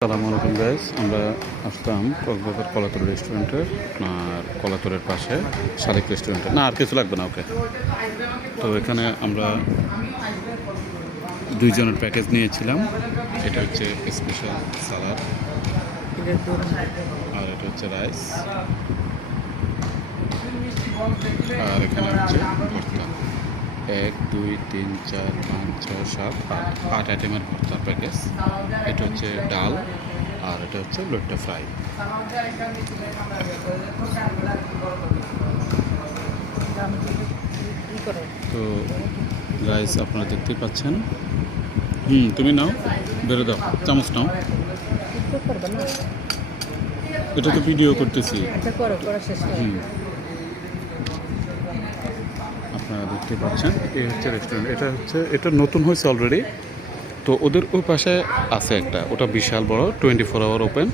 আসসালামু আলাইকুম গাইস, আমরা আসলাম কক্সবাজার কলাতুর রেস্টুরেন্টের আর কলাতুরের পাশে শালিক রেস্টুরেন্টে। না, আর কিছু লাগবে না, ওকে। তো এখানে আমরা দুইজনের প্যাকেজ নিয়েছিলাম। এটা হচ্ছে স্পেশাল সালাদ আর এটা হচ্ছে রাইস আর এখানে হচ্ছে ভর্তা। 1 2 3 4 5 6 7 8 আইটেমের ভর্তার প্যাকেজ। এটা হচ্ছে ডাল আর এটা হচ্ছে লোট্টা ফ্রাই। তো রাইস আপনারা দেখতেই পাচ্ছেন। তুমি নাও, বেরো দাও, চামচ নাও। এটা তো ভিডিও করতেছি। আপনারা দেখতে পাচ্ছেন, এই হচ্ছে রেস্টুরেন্ট। এটা নতুন হয়েছে অলরেডি। তো ওদের ওই পাশে আছে একটা, ওটা বিশাল বড়, 24 আওয়ার ওপেন।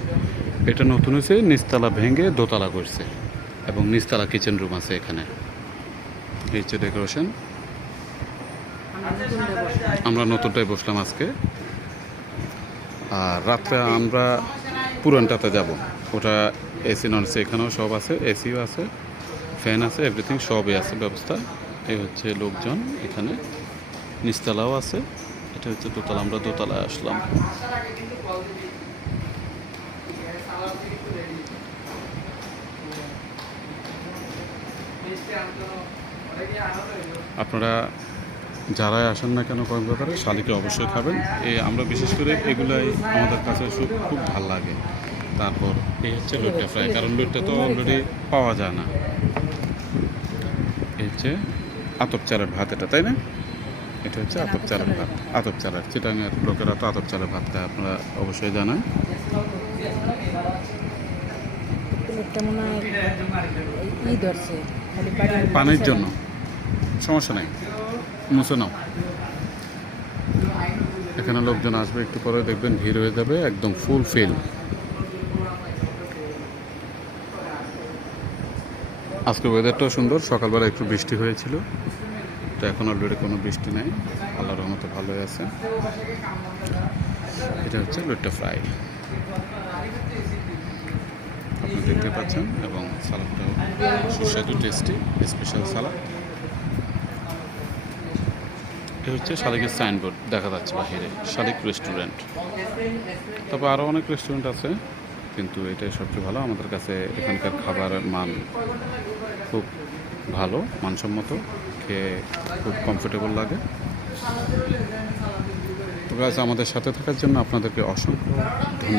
এটা নতুন হয়েছে, নিচতলা ভেঙে দোতলা করছে এবং নিচতলা কিচেন রুম আছে এখানে। এই হচ্ছে ডেকোরেশন। আমরা নতুনটাই বসলাম আজকে। আর রাত্রে আমরা পুরানটাতে যাব। ওটা এসি নন এসি এখানেও সব আছে, এসিও আছে, ফ্যান আছে, এভরিথিং সবই আছে ব্যবস্থা। এই হচ্ছে লোকজন এখানে, নিচতলাও আছে। এটা হচ্ছে দোতলা, আমরা দোতলায় আসলাম। আপনারা যারাই আসেন না কেন কক্সবাজারে, শালিকে অবশ্যই খাবেন। আমরা বিশেষ করে এগুলাই আমাদের কাছে খুব ভালো লাগে। তারপর এই হচ্ছে লোট্টা ফ্রাই, কারণ লোট্টা তো অলরেডি পাওয়া যায় না। এই হচ্ছে আতপ চালের ভাত, এটা তাই না? এটা হচ্ছে আতপ চালের ভাত। আতপ চালের, চিটাঙের লোকেরা তো আতপ চালের ভাত খায়, আপনারা অবশ্যই জানেন। পানির জন্য সমস্যা নেই, মুছে নাও। এখানে লোকজন আসবে, একটু পরে দেখবেন ভিড় হয়ে যাবে, একদম ফুল ফিল। আজকে ওয়েদারটাও সুন্দর, সকালবেলা একটু বৃষ্টি হয়েছিল, তো এখন অলরেডি কোনো বৃষ্টি নেই, আল্লাহর রহমতে ভালোই আছে। এটা হচ্ছে লোট্টা ফ্রাই, আপনি দেখতে পাচ্ছেন, এবং সালাদটাও সুস্বাদু, টেস্টি, স্পেশাল সালাদ। এটা হচ্ছে শালিকের সাইনবোর্ড দেখা যাচ্ছে বাহিরে, শালিক রেস্টুরেন্ট। তবে আরও অনেক রেস্টুরেন্ট আছে, কিন্তু এটাই সবচেয়ে ভালো আমাদের কাছে। এখানকার খাবারের মান খুব ভালো, মানসম্মত, খেয়ে খুব কমফোর্টেবল লাগে। তো গাইস, আমাদের সাথে থাকার জন্য আপনাদেরকে অসংখ্য ধন্যবাদ।